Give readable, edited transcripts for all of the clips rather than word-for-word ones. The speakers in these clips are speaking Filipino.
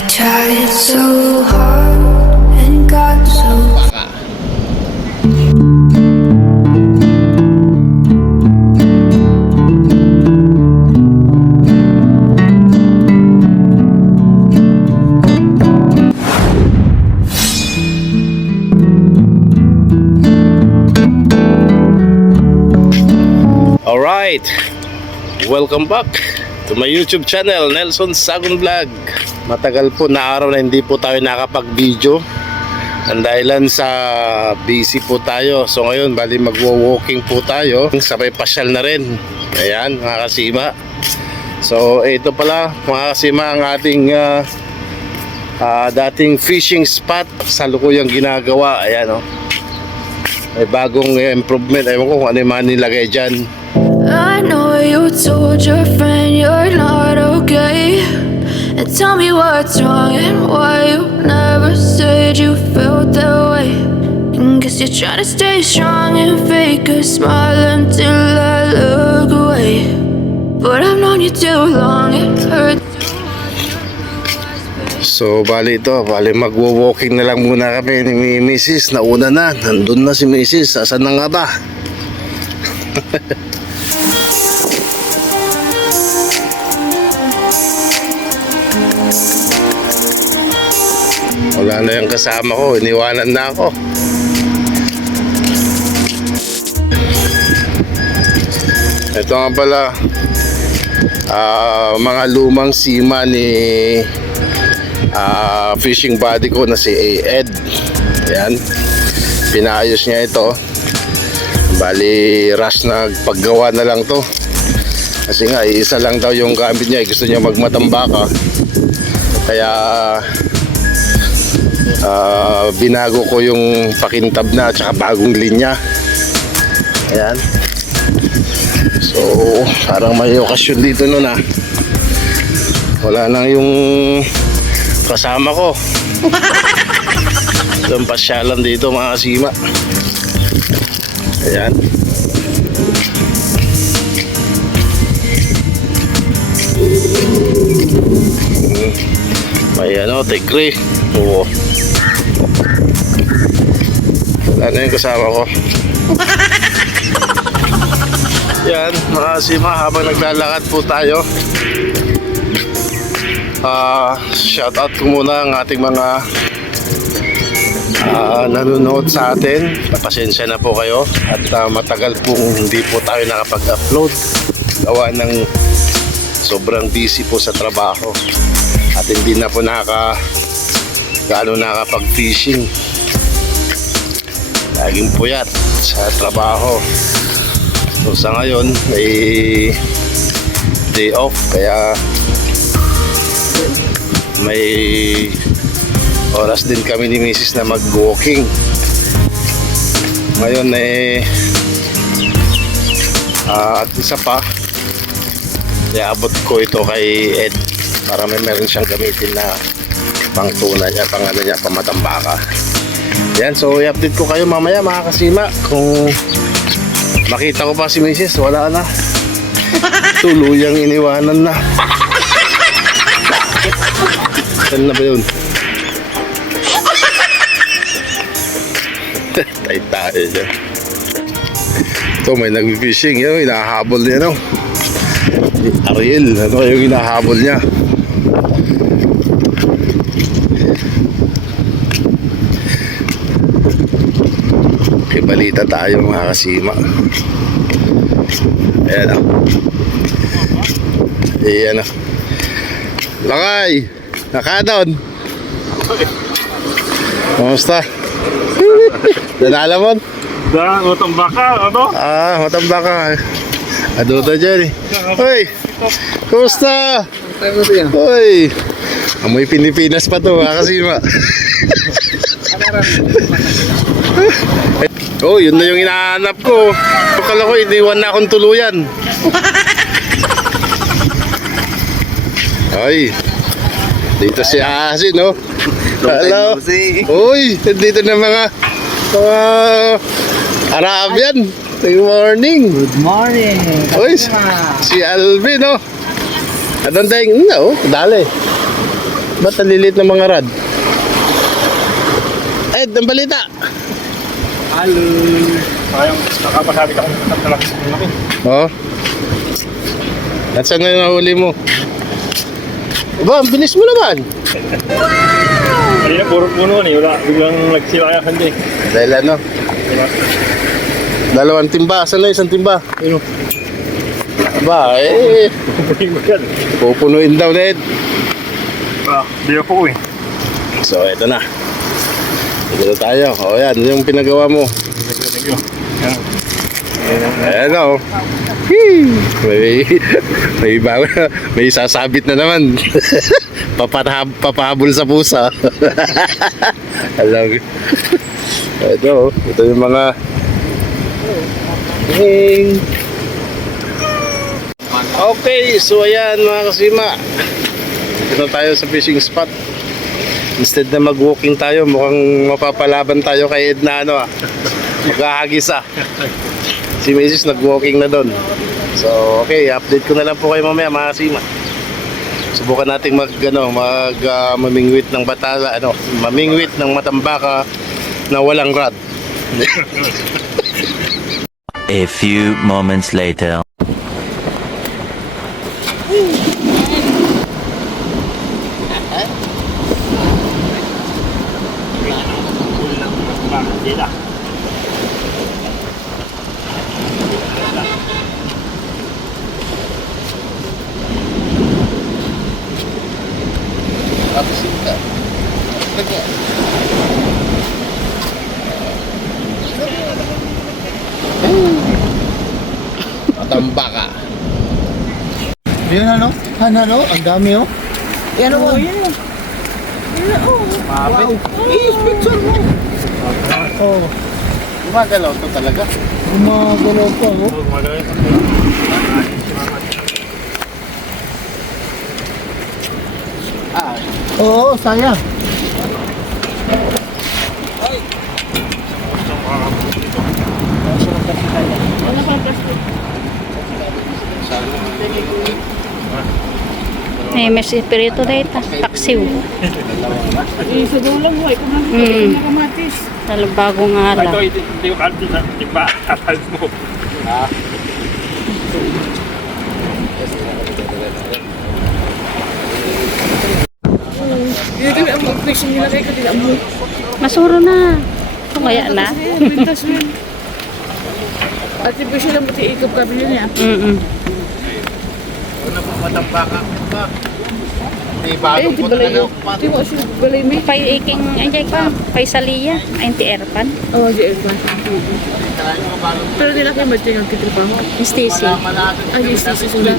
I tried so hard and got so Alright, welcome back to my YouTube channel, Nelson Sagon Vlog. Matagal po na araw na hindi po tayo nakapag-video. Ang dahilan sa busy po tayo. So ngayon, bali magwo-walking po tayo. Sabay pasyal na rin. Ayan, mga kasima. So ito pala, mga kasima, ang ating dating fishing spot. Salukuyang ginagawa. Ayan, oh. May bagong improvement. Ewan ko kung ano yung mga nilagay dyan. I know you told your friend you're not okay, and tell me what's wrong and why you never said you felt that way. And guess you're trying to stay strong and fake a smile until I look away. But I've known you too long, it hurts. So bali magwo-walking na lang muna kami ni Mrs. Nauna na, nandun na si Mrs. Asan na nga ba? Wala na yung kasama ko, iniwanan na ako. Ito nga pala, mga lumang sima ni fishing buddy ko na si Ed. Ayan, pinaayos niya ito. Bali rush na paggawa na lang to, kasi nga isa lang daw yung gamit niya. Gusto niya magmatambaka, kaya binago ko yung pakintab na at saka bagong linya. Ayan. So parang may okasyon dito nun ah. Wala lang yung kasama ko. Yung pasyalan dito, mga kasima. Ayan. May ano, tigre. Oo. Wala na yung kasama ko. Yan, mga kasima, habang naglalakad po tayo, shout out ko muna ang ating mga nanonood sa atin. Pasensya na po kayo at matagal pong hindi po tayo nakapag-upload gawa ng sobrang busy po sa trabaho at hindi na po gaano nakapag-fishing. Laging puyat sa trabaho. So sa ngayon may day off, kaya may oras din kami ni Mrs. na mag-walking. Ngayon at isa pa, iabot ko ito kay Ed para meron siyang gamitin na pang tuna niya, pang ano niya, pamatambaka. Yan, so i-update ko kayo mamaya, mga kasima, kung makita ko pa si Mrs. Wala na, tuluyang iniwanan na. Saan na ba yun? Tayo dyan. Ito, may nag-fishing yun, hinahabol niya, no? Ariel, ano yung hinahabol niya? Okay, balita tayo, mga kasima. Ayan o. Ayan o. Lakay! Nakadon! Kamusta? Nanala mo? Matambaka, ano? Matambaka. Aduto dyan eh. Hoy! Kamusta? Hoy! Amoy Pilipinas pa to, mga kasima. Oh, yun na yung hinahanap ko. Akala ko, iniwan na akong tuluyan. Ay, dito si Asin, no? Hello. Uy, dito na mga Arabian. Good morning. Good morning. Uy, si Alvin, no? Anong tayong, no? Dali. Ba't ang lilit ng mga rad? Ed, ang balita! Halo. Parang nakapasabi ka kung saan talaga sa laki. Oo. At saan na yung nahuli mo? Aba, ang bilis mo naman! Kanina puro puno eh. Wala, biglang nagsilayakan din. Dahil ano, Diba? dalawang timba. Saan na isang timba? Ano? Aba, Pupunin mo yan. pupunuin daw na Ed. Di ako eh. So, eto na. Dito na tayo. O yan, yung pinagawa mo. Thank you. Yan. Ayan o. May bago na. May sasabit na naman. Papahabol sa pusa. Alam. Ito. Ito yung mga okay, so ayan mga kasima. Dito na tayo sa fishing spot. Instead na mag-walking tayo, mukhang mapapalaban tayo kay Ed na ano maghahagis Si Mrs. nag-walking na doon. So, okay, update ko na lang po kayo mamaya mga kasima. Subukan nating mamingwit ng batala, mamingwit ng matambaka na walang rod. A few moments later. Matambaka. Yan ano? Ano? Ang dami oh. Yan oh. Yan. Wow. Yes, picture mo. Oh. Gumagalaw to talaga. Gumagalaw pa oh. Oo, sayang. May espiritu dito, paksiw. Sa dulang mo, kung nakamatis. Bago nga lang. Ito, hindi ko kanti sa timba. Kapal mo. Hindi kami ang mag-fishing nila kayo kanila mo. Masuro na. Kaya na. Pintas mo yun. At yung fishing lang pati ikap kami niya. Ano po matambaka? Di Eh, bagong di po balay talaga. yun. Di mo siya balay may. Pay iking, anjay ka. Pay saliya. Anti-airpan. Oo, di Erpan. Pero nila kayo matching ang kitripa mo. Stacy. Ay, yung sisi sila.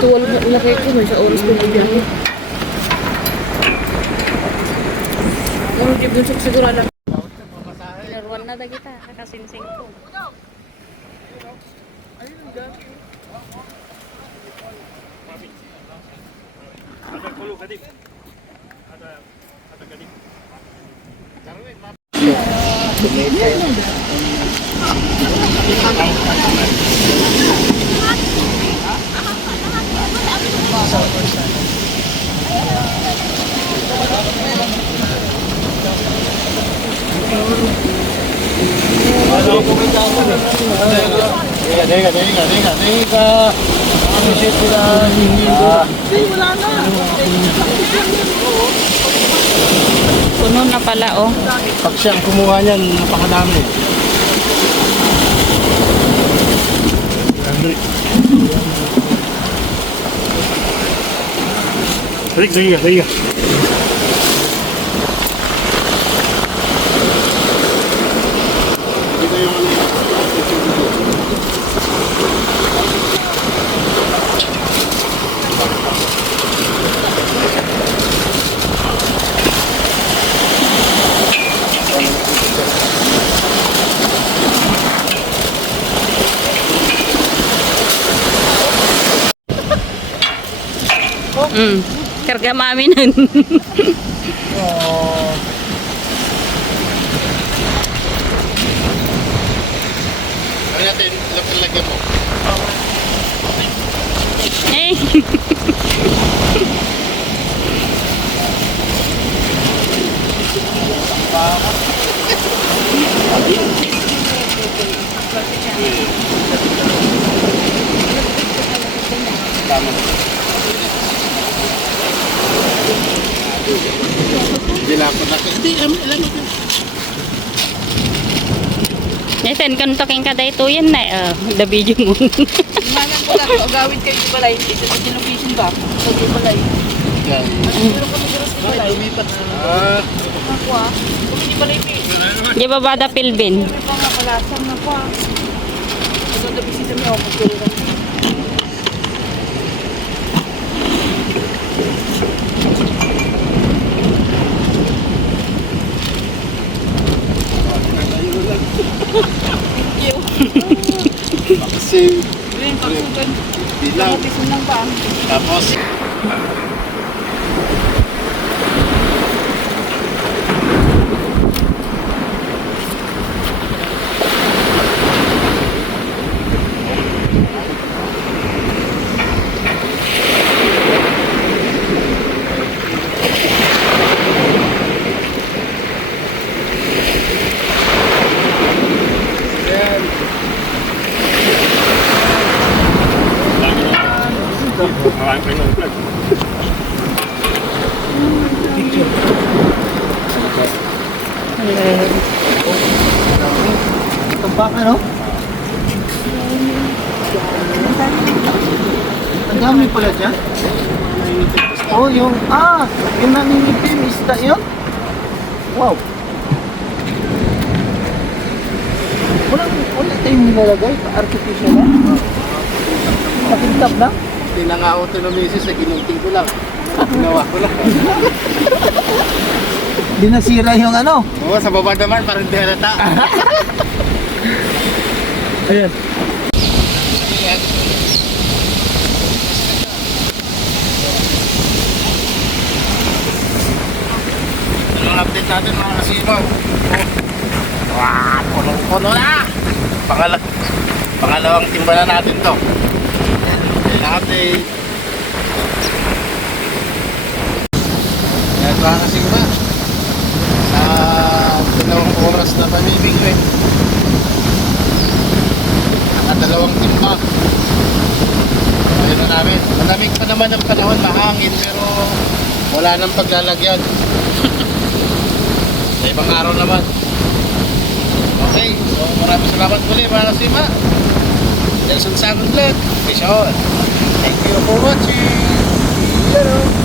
Tuwal na kayo ko, may sa oras ko magbiyahe. Ano, di mo siya sigurada. Narwan na kita. Nakasinsing ko. Puno na pala oh. Pag siyang kumuha niyan, napakadami. Sige. Karga mami nun. Ano natin, lagyan mo. Eh. Hindi lang ako Hindi, alam mo. Nesen, kung toking ka dahito yan na, the video mo. Manan ko lang, agawin kayo yung balay. Ito sa location ba? Sa balay. Pero kami guros ni balay. Lumipat na. Ako ah. Kung hindi balay, may. Di ba bada pilbin? May mga palasang na pa. Ito na bisita mo ako. Magtulungan. Kasi, Green, pagsugan. dilaw. Pisun lang ba? Tapos, Marami pa yung vlog. Tambak ano? Ang dami pala dyan. Oh, yung nangingitim, isda yun? Wow. Wala tayong nilalagay, artificial lang. Nakintab lang. hindi na nga ako tinumisis, ginunting ko lang. Ginawa ko lang. Di nasira yung ano. Oo, sa baba naman, parang di halata. Ayan. Anong update natin mga kasibag? Wow, punong-puno na! Pangalawang timba na natin to. Yan ang update. Yan mga kasibag. Sa 2 oras na pamibig ko eh. Nakadalawang timba. Ayun na namin. Malamig pa naman ang panahon, mahangin, pero wala nang paglalagyan. Sa ibang araw naman. Okay, so maraming salamat muli mga kasima. Nelson Sagon Vlog. Peace out. Thank you for watching. Hello.